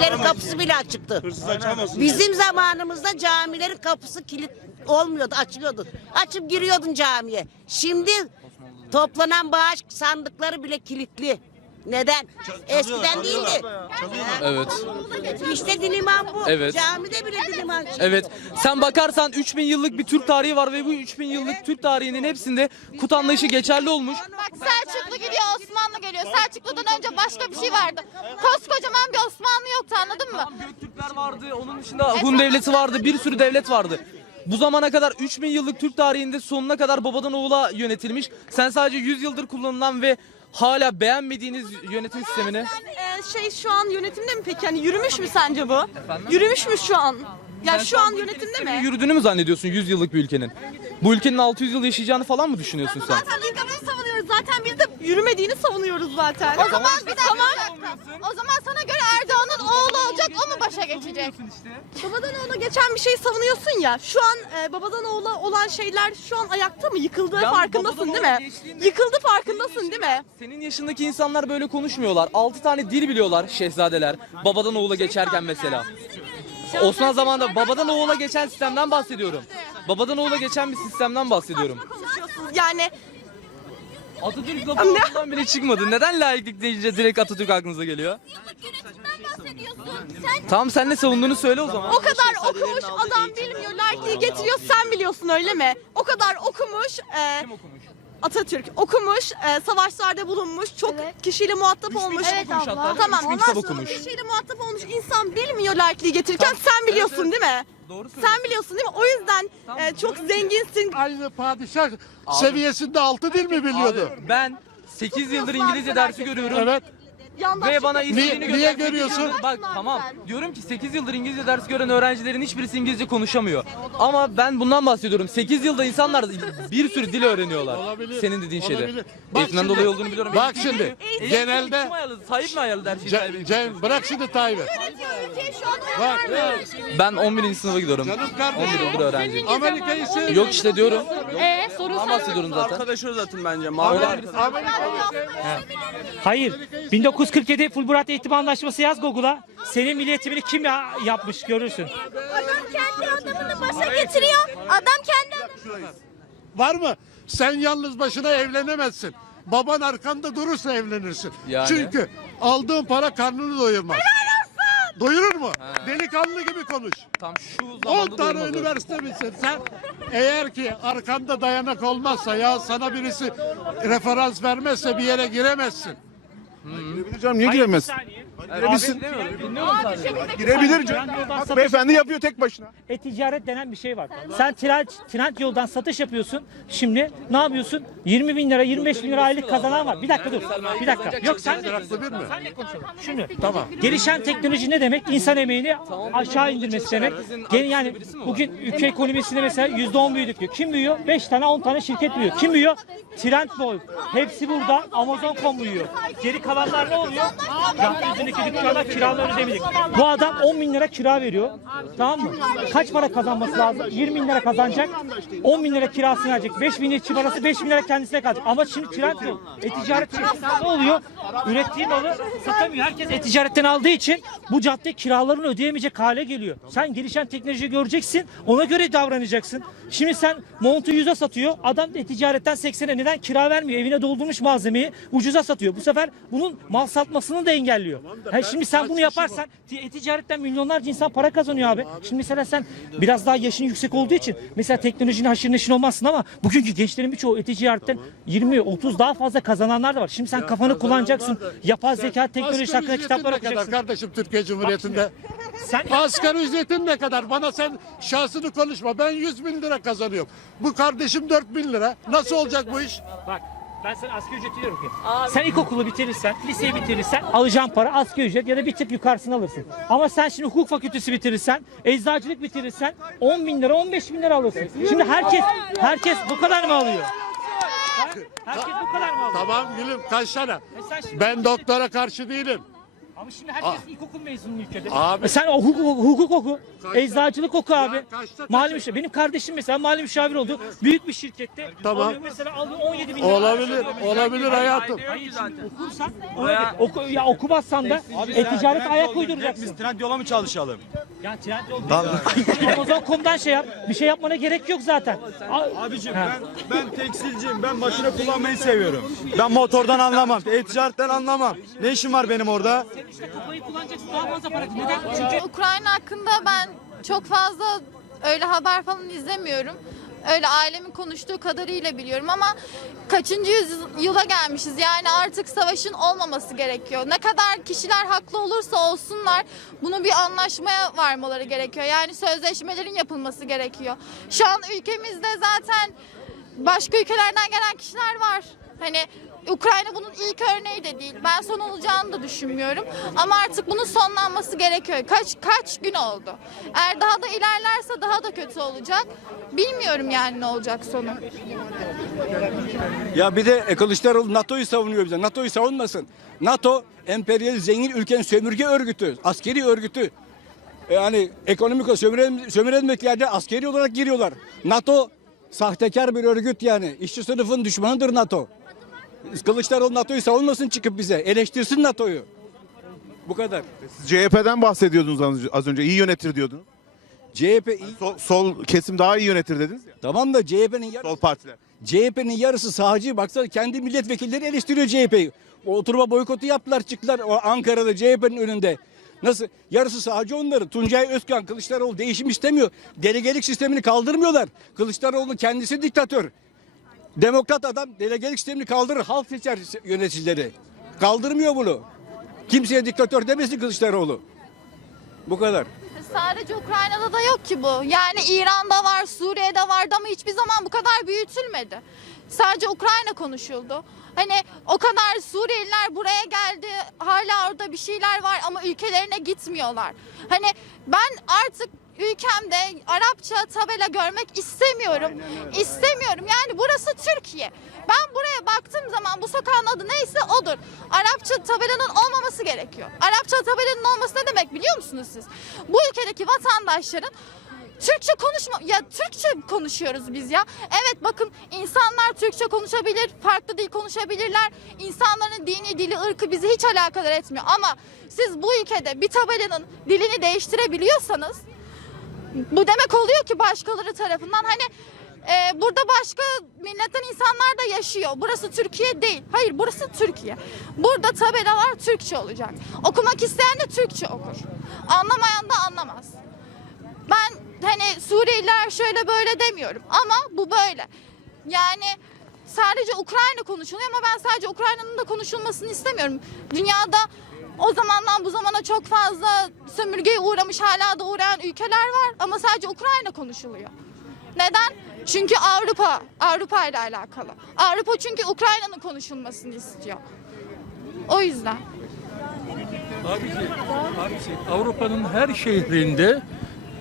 Camilerin kapısı bile açıktı. Hırsız. Bizim zamanımızda camilerin kapısı kilit olmuyordu, açılıyordu. Açıp giriyordun camiye. Şimdi toplanan bağış sandıkları bile kilitli. Neden? Eskiden değildi. Evet. İşte diliman bu. Evet. Camide bile diliman. Evet. Sen bakarsan 3000 yıllık bir Türk tarihi var ve bu 3000 yıllık Türk tarihinin hepsinde kut anlayışı geçerli olmuş. Bak Selçuklu gidiyor, Osmanlı geliyor. Selçuklu'dan önce başka bir şey vardı. Koskocaman bir Osmanlı yoktu anladın mı? Göktürkler vardı, onun dışında Hun devleti vardı, bir sürü devlet vardı. Bu zamana kadar 3000 yıllık Türk tarihinde sonuna kadar babadan oğula yönetilmiş. Sen sadece 100 yıldır kullanılan ve hala beğenmediğiniz yönetim sistemini Ee, şey şu an yönetimde mi peki? Yani yürümüş mü sence bu? Yürümüş mü şu an? Ya şu an yönetimde mi? yürüdüğünü mü zannediyorsun 100 yıllık bir ülkenin? Bu ülkenin 600 yıl yaşayacağını falan mı düşünüyorsun sen? Zaten biz de bunu savunuyoruz. Zaten biz de yürümediğini savunuyoruz zaten. O zaman bir dakika. O zaman geçecek? Babadan oğula geçen bir şey savunuyorsun ya. Şu an e, babadan oğula olan şeyler şu an ayakta mı? Yıkıldığı Ya farkındasın babadan değil oğula mi? geçtiğinde- Yıkıldı farkındasın değil mi? Senin yaşındaki insanlar böyle konuşmuyorlar. 6 tane dil biliyorlar şehzadeler. Babadan oğula geçerken mesela. Osmanlı zamanında babadan oğula geçen sistemden bahsediyorum. Babadan oğula geçen bir sistemden bahsediyorum. Konuşuyorsunuz. Yani Atatürk lafı ağzından bile çıkmadı. Neden laiklik deyince direkt Atatürk aklınıza geliyor? Yıllık bahsediyorsun. Sen Tamam sen ne savunduğunu söyle o zaman. o kadar okumuş adam bilmiyor. Layıklığı getiriyor sen biliyorsun öyle mi? O kadar okumuş. e, Atatürk okumuş, e, savaşlarda bulunmuş, çok kişiyle muhatap olmuş. Evet abla. hatta, Tamam, üç bin ondan kitap sonra okumuş. kişiyle muhatap olmuş insan bilmiyor layıklığı getirirken sen biliyorsun değil mi? Doğru Sen biliyorsun değil mi? O yüzden e, çok zenginsin. Aynı padişah seviyesinde altı dil mi biliyordu? Ben 8 yıldır İngilizce dersi görüyorum. Evet. Yandaşlık Ve bana yapıyorsun. istediğini Niye- görüyorsun? Bak tamam. Diyorum ki 8 yıldır İngilizce ders gören öğrencilerin hiçbirisi İngilizce konuşamıyor. Ama ben bundan bahsediyorum. 8 yılda insanlar bir sürü dil öğreniyorlar. Olabilir. Senin dediğin şeyde. Olabilir. Bak Eğitimden şimdi- dolayı olduğunu biliyorum. Bak Eğitim- şimdi, Eğitim- genelde- Kim ayarladı? Tayyip mi ayarladı her şeyi? Cem? Cem bırak şimdi Tayyip'i. Bak Ben 11. sınıfa gidiyorum. Canım kardeşim. 11 yıldır öğrenciyim. Amerika'yı sev. Yok işte diyorum. Ee, soru Ondan bahsediyorum zaten. Arkadaşı zaten bence. Amerika'yı Hayır. 1947 Fulbright Eğitim Anlaşması yaz Google'a. Senin milli eğitimini kim ya- yapmış görürsün. Adam kendi adamını başa getiriyor. Adam kendi var mı? Sen yalnız başına evlenemezsin. Baban arkanda durursa evlenirsin. Yani? Çünkü aldığın para karnını doyurmaz. Doyurur mu? Delikanlı gibi konuş. Tam şu 10 zamanda tane doymadı. üniversite bitsin. Sen eğer ki arkanda dayanak olmazsa ya sana birisi referans vermezse bir yere giremezsin. Canım niye. Dinlemiyorum. Dinliyorum sadece. Girebilir canım. Bak beyefendi yapıyor tek başına. E-ticaret denen bir şey var. Sen trend, trend yoldan satış yapıyorsun. Şimdi ne yapıyorsun? 20 bin lira, 25 bin lira aylık kazanan var. Bir dakika dur. Bir dakika. Yok sen de? Senle konuşalım. Şimdi Tamam. gelişen teknoloji ne demek? İnsan emeğini aşağı indirmesi demek. Gel- Yani bugün ülke ekonomisinde mesela %10 büyüdük diyor. Kim büyüyor? 5 tane 10 tane şirket büyüyor. Kim büyüyor? Trendboy. Hepsi burada. Amazon.com büyüyor. Geri kalanlar ne oluyor? Cadde üzerindeki dükkanlar kiraları ödemeyecek. Bu adam 10 bin lira kira veriyor. Tamam mı? Kaç para kazanması lazım? 20 bin lira kazanacak. 10 bin lira kirasını verecek. 5 bin lira işçi parası 5 bin lira kendisine kalacak. Ama şimdi Trendyol e-ticaretçi ne oluyor? Ürettiği malı satamıyor. Herkes e-ticaretten aldığı için bu cadde kiralarını ödeyemeyecek hale geliyor. Sen gelişen teknolojiyi göreceksin. Ona göre davranacaksın. Şimdi sen montu 100'e satıyor. Adam e-ticaretten 80'e neden kira vermiyor? Evine doldurmuş malzemeyi ucuza satıyor. Bu sefer bunun mal satmasını da engelliyor. Ha, şimdi sen bunu yaparsan ti- e-ticaretten milyonlarca insan para kazanıyor abi. Şimdi mesela sen biraz daha yaşın yüksek olduğu için mesela teknolojinin haşır neşir olmazsın ama bugünkü gençlerin birçoğu e-ticaretten 20 30 daha fazla kazananlar da var. Şimdi sen kafanı kullanacaksın. Yapay zeka teknolojisi hakkında kitaplar ne kadar okuyacaksın. kardeşim Türkiye Cumhuriyeti'nde? Sen Asgari ücretin ne kadar? Bana sen şahsını konuşma. Ben 100 bin lira kazanıyorum. Bu kardeşim 4 bin lira. Nasıl olacak bu iş? Bak ben sana asgari ücret diyorum ki. Sen ilkokulu bitirirsen, liseyi bitirirsen alacağın para asgari ücret ya da bir tık yukarısını alırsın. Ama sen şimdi hukuk fakültesi bitirirsen, eczacılık bitirirsen 10 bin lira, 15 bin lira alırsın. Şimdi herkes, herkes bu kadar mı alıyor? Herkes bu kadar mı alıyor? Tamam gülüm kaç tane? E sen şimdi- Ben doktora karşı değilim. Ama şimdi herkes ilkokul mezunu ülkede. Abi- E sen o hukuk, hukuk oku. Eczacılık oku abi. kaçta Mali müşavir. Benim kardeşim mesela mali müşavir oldu. Büyük bir şirkette. Tamam. Alıyor mesela alıyor 17 bin lira. Olabilir, olabilir hayatım. Hayır şimdi okursan ona oku, ya okumazsan da e-ticaret ayak uyduracaksın. Trendyol'a mı çalışalım? Ya Trendyol Amazon.com'dan şey yap. Bir şey yapmana gerek yok zaten. Abicim ben ben tekstilciyim. Ben makine kullanmayı seviyorum. Ben motordan anlamam. E-ticaretten anlamam. Ne işim var benim orada? İşte kafayı kullanacaksın daha fazla para. Neden? Çünkü Ukrayna hakkında ben çok fazla öyle haber falan izlemiyorum. Öyle ailemin konuştuğu kadarıyla biliyorum ama kaçıncı yüzyıla gelmişiz? Yani artık savaşın olmaması gerekiyor. Ne kadar kişiler haklı olursa olsunlar bunu bir anlaşmaya varmaları gerekiyor. Yani sözleşmelerin yapılması gerekiyor. Şu an ülkemizde zaten başka ülkelerden gelen kişiler var. Hani Ukrayna bunun ilk örneği de değil. Ben son olacağını da düşünmüyorum. Ama artık bunun sonlanması gerekiyor. Kaç kaç gün oldu? Eğer daha da ilerlerse daha da kötü olacak. Bilmiyorum yani ne olacak sonu. Ya bir de Kılıçdaroğlu NATO'yu savunuyor bize. NATO'yu savunmasın. NATO emperyalist zengin ülkenin sömürge örgütü, askeri örgütü. Yani ekonomik sömüren yerde askeri olarak giriyorlar. NATO sahtekar bir örgüt yani. İşçi sınıfın düşmanıdır NATO. Kılıçdaroğlu NATO'yu savunmasın çıkıp bize. Eleştirsin NATO'yu. Bu kadar. CHP'den bahsediyordunuz az- az önce. iyi yönetir diyordunuz. CHP iyi. Sol, sol kesim daha iyi yönetir dediniz ya. Tamam da CHP'nin yarısı, Sol partiler. CHP'nin yarısı sağcı. Baksana kendi milletvekilleri eleştiriyor CHP'yi. Oturma boykotu yaptılar çıktılar o Ankara'da CHP'nin önünde. Nasıl? Yarısı sağcı onları. Tuncay Özkan, Kılıçdaroğlu değişim istemiyor. Delegelik sistemini kaldırmıyorlar. Kılıçdaroğlu kendisi diktatör. Demokrat adam delegelik sistemini kaldırır. Halk seçer yöneticileri. Kaldırmıyor bunu. Kimseye diktatör demesin Kılıçdaroğlu. Bu kadar. Sadece Ukrayna'da da yok ki bu. Yani İran'da var, Suriye'de vardı ama hiçbir zaman bu kadar büyütülmedi. Sadece Ukrayna konuşuldu. Hani o kadar Suriyeliler buraya geldi, hala orada bir şeyler var ama ülkelerine gitmiyorlar. Hani ben artık ülkemde Arapça tabela görmek istemiyorum. İstemiyorum. Yani burası Türkiye. Ben buraya baktığım zaman bu sokağın adı neyse odur. Arapça tabelanın olmaması gerekiyor. Arapça tabelanın olması ne demek biliyor musunuz siz? Bu ülkedeki vatandaşların Türkçe konuşma ya Türkçe konuşuyoruz biz ya. Evet bakın insanlar Türkçe konuşabilir, farklı dil konuşabilirler. İnsanların dini, dili, ırkı bizi hiç alakadar etmiyor ama siz bu ülkede bir tabelanın dilini değiştirebiliyorsanız bu demek oluyor ki başkaları tarafından hani e, burada başka milletten insanlar da yaşıyor. Burası Türkiye değil. Hayır burası Türkiye. Burada tabelalar Türkçe olacak. Okumak isteyen de Türkçe okur. Anlamayan da anlamaz. Ben hani Suriyeliler şöyle böyle demiyorum ama bu böyle. Yani sadece Ukrayna konuşuluyor ama ben sadece Ukrayna'nın da konuşulmasını istemiyorum. Dünyada o zamandan bu zamana çok fazla sömürgeye uğramış hala da uğrayan ülkeler var ama sadece Ukrayna konuşuluyor. Neden? Çünkü Avrupa, Avrupa ile alakalı. Avrupa çünkü Ukrayna'nın konuşulmasını istiyor. O yüzden. Abisi, abisi Avrupa'nın her şehrinde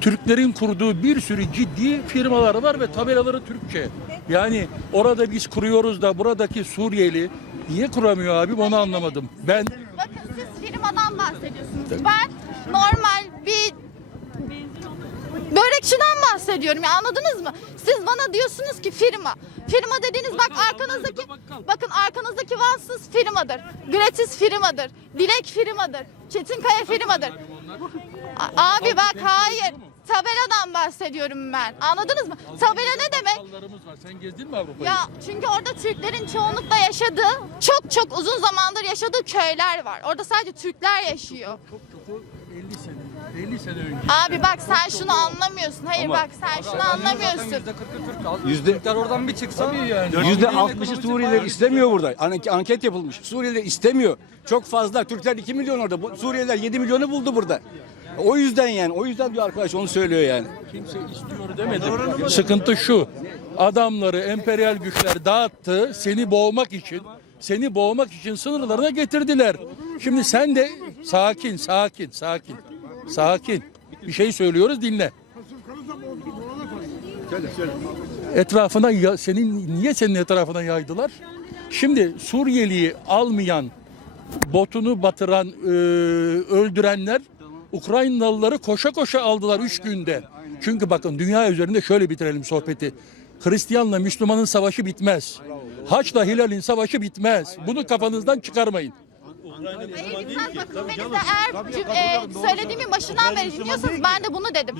Türklerin kurduğu bir sürü ciddi firmalar var ve tabelaları Türkçe. Yani orada biz kuruyoruz da buradaki Suriyeli niye kuramıyor abi onu anlamadım. Ben Bakın siz firmadan bahsediyorsunuz. Ben normal bir börekçiden bahsediyorum ya anladınız mı? Siz bana diyorsunuz ki firma. Firma dediğiniz bak arkanızdaki bakın arkanızdaki vansız firmadır. Gratis firmadır. Dilek firmadır. Çetinkaya firmadır. A- Abi bak hayır. Tabeladan bahsediyorum ben. Anladınız mı? Tabela ne demek? Var. Sen gezdin mi Avrupa'yı? Ya çünkü orada Türklerin çoğunlukla yaşadığı, çok çok uzun zamandır yaşadığı köyler var. Orada sadece Türkler yaşıyor. Çok çok 50 sene. 50 sene önce. Abi bak sen şunu anlamıyorsun. Hayır bak sen şunu anlamıyorsun. Yüzde Türkler oradan bir çıksa Tabii yani. Yüzde altmışı Suriyeliler istemiyor burada. Anke- Anket yapılmış. Suriyeliler istemiyor. Çok fazla. Türkler 2 milyon orada. Bu- Suriyeliler 7 milyonu buldu burada. O yüzden yani. O yüzden diyor arkadaş onu söylüyor yani. Kimse istiyor demedim. Sıkıntı şu. Adamları emperyal güçler dağıttı seni boğmak için. Seni boğmak için sınırlarına getirdiler. Şimdi sen de sakin, sakin, sakin. Sakin. Bir şey söylüyoruz dinle. Etrafına ya, senin niye senin etrafına yaydılar? Şimdi Suriyeliyi almayan botunu batıran, e, öldürenler Ukraynalıları koşa koşa aldılar 3 günde. Çünkü bakın dünya üzerinde şöyle bitirelim sohbeti. Hristiyanla Müslümanın savaşı bitmez. Haçla Hilal'in savaşı bitmez. Bunu kafanızdan çıkarmayın. Hayır bitmez bakın beni de eğer cüm- e, söylediğimin başından beri dinliyorsanız ben de bunu dedim.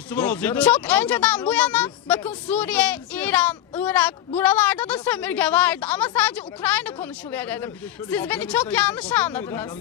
Çok önceden bu yana bakın Suriye, İran, Irak buralarda da sömürge vardı ama sadece Ukrayna konuşuluyor dedim. Siz beni çok yanlış anladınız.